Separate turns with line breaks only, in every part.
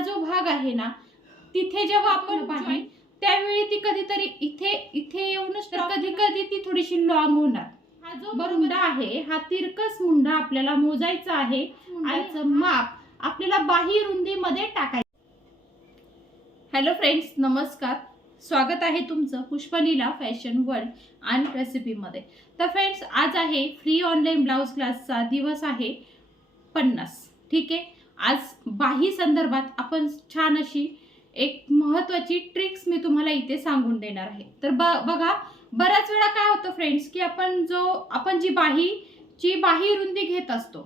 जो भाग आहे ना तिथे जेव्हा आपण बाही त्यावेळी ती कधीतरी इथे इथे येऊनच तर कधी कधी ती थोडीशी लॉंग होणार. हा जो मुंडा आहे हा तिरकस मुंडा आपल्याला मोजायचा आहे. आणि माप आपल्याला बाही रुंदीमध्ये टाकायचं. हॅलो फ्रेंड्स नमस्कार. स्वागत आहे तुमचं पुष्पलीला फॅशन वर्ल्ड आणि रेसिपीमध्ये. तर फ्रेंड्स आज आहे फ्री ऑनलाईन ब्लाऊज क्लासचा दिवस आहे पन्नास. ठीक आहे? आज बाही संदर्भात आपण छान अशी एक महत्त्वाची ट्रिक्स मी तुम्हाला इथे सांगून देणार आहे. तर ब बघा बऱ्याच वेळा काय होतं फ्रेंड्स की आपण जो आपण जी बाहीची बाही रुंदी घेत असतो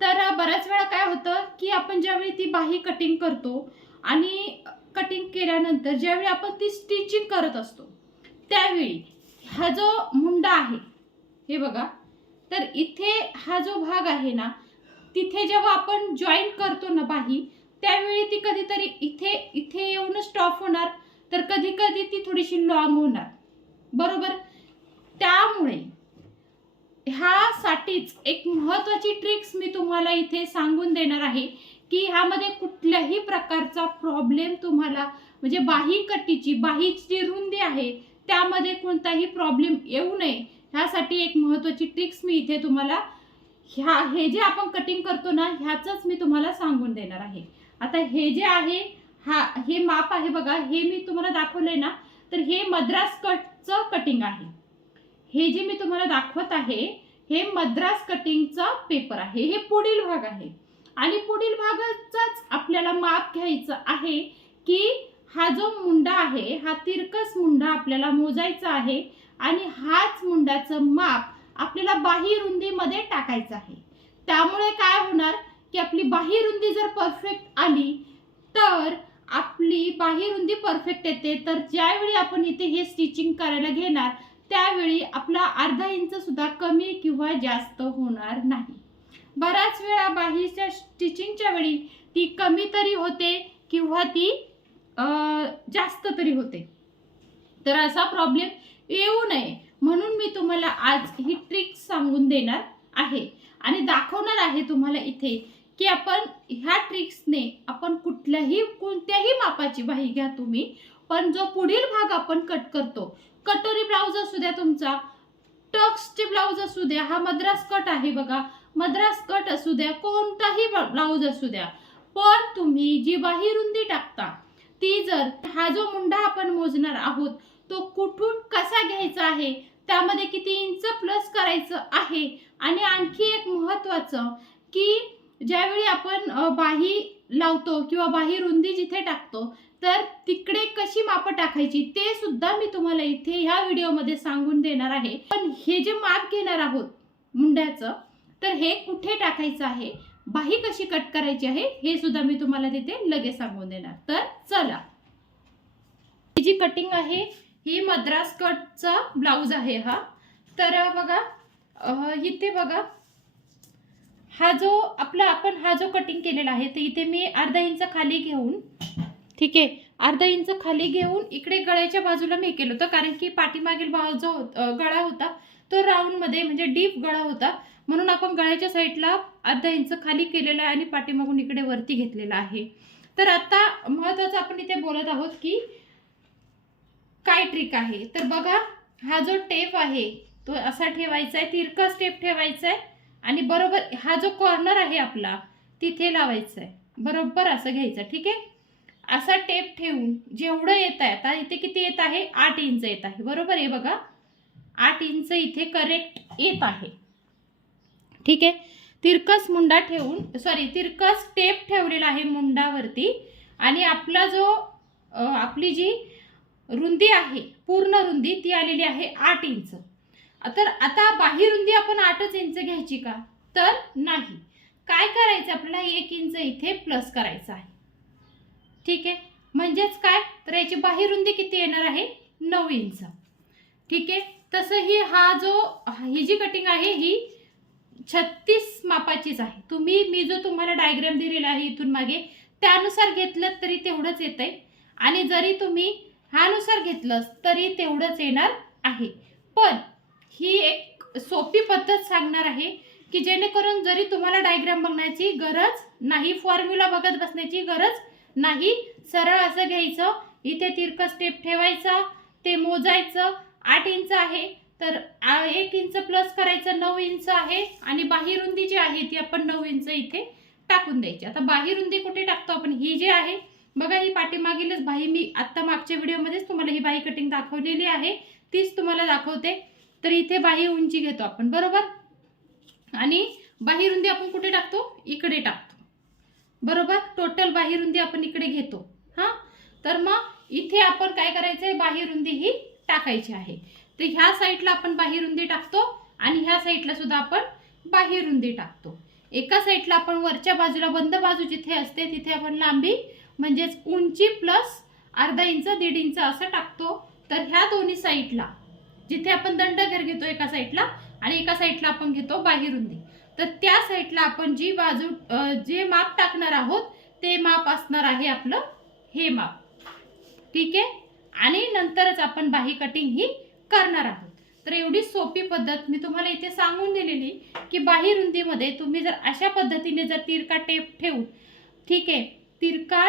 तर बऱ्याच वेळा काय होतं की आपण ज्यावेळी ती बाही कटिंग करतो आणि कटिंग केल्यानंतर ज्यावेळी आपण ती स्टिचिंग करत असतो त्यावेळी हा जो मुंडा आहे हे बघा तर इथे हा जो भाग आहे ना तिथे जेव्हा आपण जॉईन करतो ना बाही त्यावेळी ती कधीतरी इथे इथे येऊन स्टॉप होणार तर कधी कधी ती थोडीशी लॉंग होणार. बरोबर? त्यामुळे ह्यासाठीच एक महत्त्वाची ट्रिक्स मी तुम्हाला इथे सांगून देणार आहे की ह्यामध्ये कुठल्याही प्रकारचा प्रॉब्लेम तुम्हाला म्हणजे बाही कट्टीची बाहीची जी रुंदी आहे त्यामध्ये कोणताही प्रॉब्लेम येऊ नये ह्यासाठी एक महत्त्वाची ट्रिक्स मी इथे तुम्हाला ह्या हे जे आपण कटिंग करतो ना ह्याचंच मी तुम्हाला सांगून देणार आहे. आता हे जे आहे हा हे माप आहे बघा हे मी तुम्हाला दाखवलंय ना तर हे मद्रास कटचं कटिंग आहे. हे जे मी तुम्हाला दाखवत आहे हे मद्रास कटिंगचं पेपर आहे. हे पुढील भाग आहे. आणि पुढील भागाचाच आपल्याला माप घ्यायचं आहे की हा जो मुंडा आहे हा तिरकस मुंडा आपल्याला मोजायचा आहे आणि हाच मुंडाचं माप आपल्याला बाही रुंदीमध्ये टाकायचं आहे. त्यामुळे काय होणार की आपली बाही रुंदी जर परफेक्ट आली तर आपली बाही रुंदी परफेक्ट येते. तर ज्यावेळी आपण इथे हे स्टिचिंग करायला घेणार त्यावेळी आपला अर्धा इंच सुद्धा कमी किंवा जास्त होणार नाही. बऱ्याच वेळा बाहीच्या स्टिचिंगच्या वेळी ती कमी तरी होते किंवा ती जास्त तरी होते. तर असा प्रॉब्लेम येऊ नये. म्हणून मी तुम्हाला आज ही ट्रिक सांगून देणार आहे. आणि दाखवणार आहे तुम्हाला इथे की आपण ह्या ट्रिक्सने आपण कुठल्याही कोणत्याही मापाची बाही घ्या तुम्ही पण जो पुढील भाग आपण कट करतो कटोरी ब्लाऊज असू द्या तुमचा टक्सचे ब्लाऊज असू द्या हा मद्रास कट आहे बघा मद्रास कट असू द्या कोणताही ब्लाऊज असू द्या पण तुम्ही जी बाही रुंदी टाकता ती जर हा जो मुंडा आपण मोजणार आहोत तो कुठून करायचं आहे. त्यामध्ये किती इंच प्लस करायचं आहे? आणि आणखी एक महत्त्वाचं की ज्यावेळी आपण बाही लावतो किंवा बाही रुंदी जिथे टाकतो तर तिकडे कशी मापं टाकायची ते सुद्धा मी तुम्हाला इथे ह्या व्हिडिओमध्ये सांगून देणार आहे. पण हे जे माप घेणार आहोत मुंड्याचं तर हे कुठे टाकायचं आहे? बाही कशी कट करायची आहे हे सुद्धा मी तुम्हाला तिथे लगेच सांगून देणार. तर चला. ही जी कटिंग आहे ही मद्रास कटचा ब्लाऊज आहे हा. तर बघा इथे बघा हा जो आपला आपण हा जो कटिंग केलेला आहे तर इथे मी अर्धा इंच खाली घेऊन ठीक आहे अर्धा इंच खाली घेऊन इकडे गळ्याच्या बाजूला मी केलं होतं कारण की पाठीमागील भाव जो गळा होता तो राऊंडमध्ये म्हणजे डीप गळा होता म्हणून आपण गळ्याच्या साईडला अर्धा इंच खाली केलेला आहे आणि पाठीमागून इकडे वरती घेतलेला आहे. तर आता महत्त्वाचं आपण इथे बोलत आहोत की काय ट्रिक आहे? तर बघा हा जो टेप आहे तो असा ठेवायचा आहे तिरका स्टेप ठेवायचा आहे आणि बरोबर हा जो कॉर्नर आहे आपला तिथे लावायचा आहे. बरोबर असं घ्यायचं ठीक आहे? असा टेप ठेवून जेवढं येत आहे आता इथे किती येत आहे? आठ इंच येत आहे. बरोबर आहे बघा? आठ इंच इथे करेक्ट येत आहे. ठीक आहे? तिरकस मुंडा ठेवून सॉरी तिरकस टेप ठेवलेला आहे मुंडावरती आणि आपला जो आपली जी रुंदी आहे पूर्ण रुंदी ती आलेली आहे आठ इंच. तर आता बाही रुंदी आपण आठच इंच घ्यायची का? तर नाही. काय करायचं आपल्याला? एक इंच इथे प्लस करायचं आहे. ठीक आहे? म्हणजेच काय? तर याची बाही रुंदी किती येणार आहे? नऊ इंच. ठीक आहे? तसं ही हा जो ही जी कटिंग आहे ही छत्तीस मापाचीच आहे. तुम्ही मी जो तुम्हाला डायग्राम दिलेला आहे इथून मागे त्यानुसार घेतलं तरी तेवढंच येत आहे आणि जरी तुम्ही ह्यानुसार घेतलंस तरी तेवढंच येणार आहे. पण ही एक सोपी पद्धत सांगणार आहे की जेणेकरून जरी तुम्हाला डायग्राम बघण्याची गरज नाही फॉर्म्युला बघत बसण्याची गरज नाही सरळ असं घ्यायचं इथे तिरक स्टेप ठेवायचा ते मोजायचं आठ इंच आहे तर आ- एक इंच प्लस करायचं नऊ इंच आहे आणि बाही रुंदी जी आहे ती आपण नऊ इंच इथे टाकून द्यायची. आता बाही रुंदी कुठे टाकतो आपण? ही जी आहे बघा ही पाठीमागीलच बाई मी आत्ता मागच्या व्हिडिओमध्येच तुम्हाला ही बाई कटिंग दाखवलेली आहे. तीच तुम्हाला दाखवते. तर इथे बाही उंची घेतो आपण बरोबर? आणि बाही रुंदी आपण कुठे टाकतो? इकडे टाकतो. बरोबर? टोटल बाही रुंदी आपण इकडे घेतो. हां? तर मग इथे आपण काय करायचं आहे बाही रुंदी ही टाकायची आहे. तर ह्या साईडला आपण बाही रुंदी टाकतो आणि ह्या साईडला सुद्धा आपण बाही रुंदी टाकतो. एका साईडला आपण वरच्या बाजूला बंद बाजू जिथे असते तिथे आपण लांबी म्हणजेच उंची प्लस अर्धा इंच दीड इंच असं टाकतो. तर ह्या दोन्ही साईडला जिथे आपण दंडघर घेतो एका साईडला आणि एका साईडला आपण घेतो बाहेर रुंदी तर त्या साईडला आपण जी बाजू जे माप टाकणार आहोत ते माप असणार आहे आपलं हे माप. ठीक आहे? आणि नंतरच आपण बाही कटिंग ही करणार आहोत. तर एवढी सोपी पद्धत मी तुम्हाला इथे सांगून दिलेली की बाही रुंदीमध्ये तुम्ही जर अशा पद्धतीने जर तिरका टेप ठेवून ठीक आहे तिरका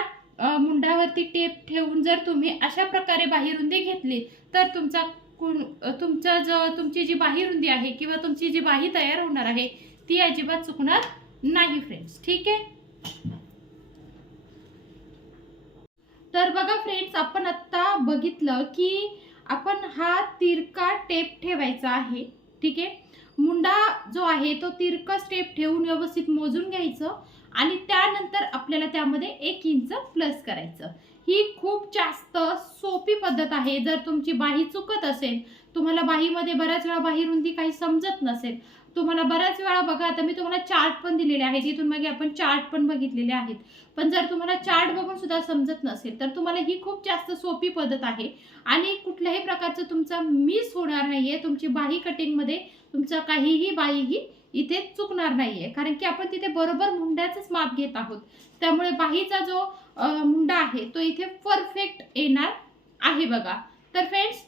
मुंडावरती टेप ठेवून जर तुम्ही अशा प्रकारे बाहीरुंदी घेतली तर तुमचा कुण तुमचा जो तुमची जी बाहीरुंदी आहे किंवा तुमची जी बाही तयार होणार आहे ती अजिबात चुकणार नाही फ्रेंड्स ठीक आहे? तर बघा फ्रेंड्स आपण आत्ता बघितलं की आपण हा तिरका टेप ठेवायचा आहे. ठीक आहे? मुंडा जो आहे तो तिरका स्टेप ठेवून व्यवस्थित मोजून घ्यायचं. आणि त्यानंतर आपल्याला त्यामध्ये एक इंच प्लस करायचं. ही खूप जास्त सोपी पद्धत आहे. जर तुमची बाही चुकत असेल तुम्हाला बाहीमध्ये बऱ्याच वेळा बाही रुंदी काही समजत नसेल तुम्हाला बऱ्याच वेळा बघा आता मी तुम्हाला चार्ट पण दिलेले आहेत. इथून मागे आपण चार्ट पण बघितलेले आहेत. पण जर तुम्हाला चार्ट बघून सुद्धा समजत नसेल तर तुम्हाला ही खूप जास्त सोपी पद्धत आहे. आणि कुठल्याही प्रकारचं तुमचा मिस होणार नाही आहे तुमची बाही कटिंगमध्ये तुमचं काहीही बाहीही इथे चुकणार नाहीये. कारण की आपण तिथे बरोबर मुंड्याचंच माप घेत आहोत. त्यामुळे बाहीचा जो मुंडा आहे तो इथे परफेक्ट येणार आहे बघा. तर फ्रेंड्स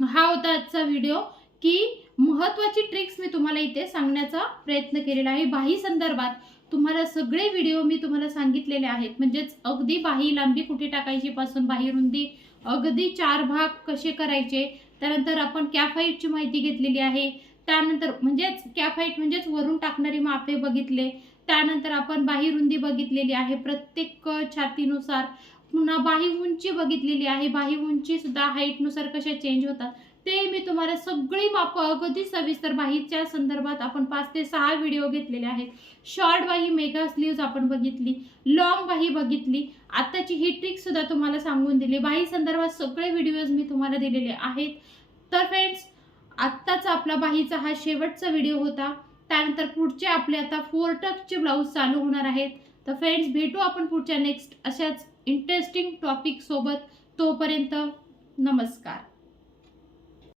हा होता आजचा व्हिडिओ की महत्त्वाची ट्रिक्स मी तुम्हाला इथे सांगण्याचा प्रयत्न केलेला आहे. बाही संदर्भात तुम्हाला सगळे व्हिडिओ मी तुम्हाला सांगितलेले आहेत. म्हणजेच अगदी बाही लांबी कुठे टाकायची पासून बाही रुंदी अगदी चार भाग कसे करायचे त्यानंतर आपण कॅफाईटची माहिती घेतलेली आहे. त्यानंतर म्हणजेच कॅफाईट म्हणजेच वरून टाकणारी मापे बघितले. त्यानंतर आपण बाही रुंदी बघितलेली आहे. प्रत्येक छातीनुसार पुन्हा बाही उंची बघितलेली आहे. बाही उंची सुद्धा हाईटनुसार कशा चेंज होतात? ते मी तुम्हाला सगळी मापं अगदी सविस्तर बाहीच्या संदर्भात आपण पाच ते सहा व्हिडिओ घेतलेले आहेत. शॉर्ट बाही मेगा स्लीव्ज आपण बघितली. लॉंग बाही बघितली. आत्ताची ही ट्रिकसुद्धा तुम्हाला सांगून दिली. बाही संदर्भात सगळे व्हिडिओज मी तुम्हाला दिलेले आहेत. तर फ्रेंड्स आत्ताचा आपला बाहीचा हा शेवटचा व्हिडिओ होता. त्यानंतर पुढचे आपले आता फोर टकचे ब्लाऊज चालू होणार आहेत. तर फ्रेंड्स भेटू आपण पुढच्या नेक्स्ट अशाच इंटरेस्टिंग टॉपिकसोबत तोपर्यंत नमस्कार.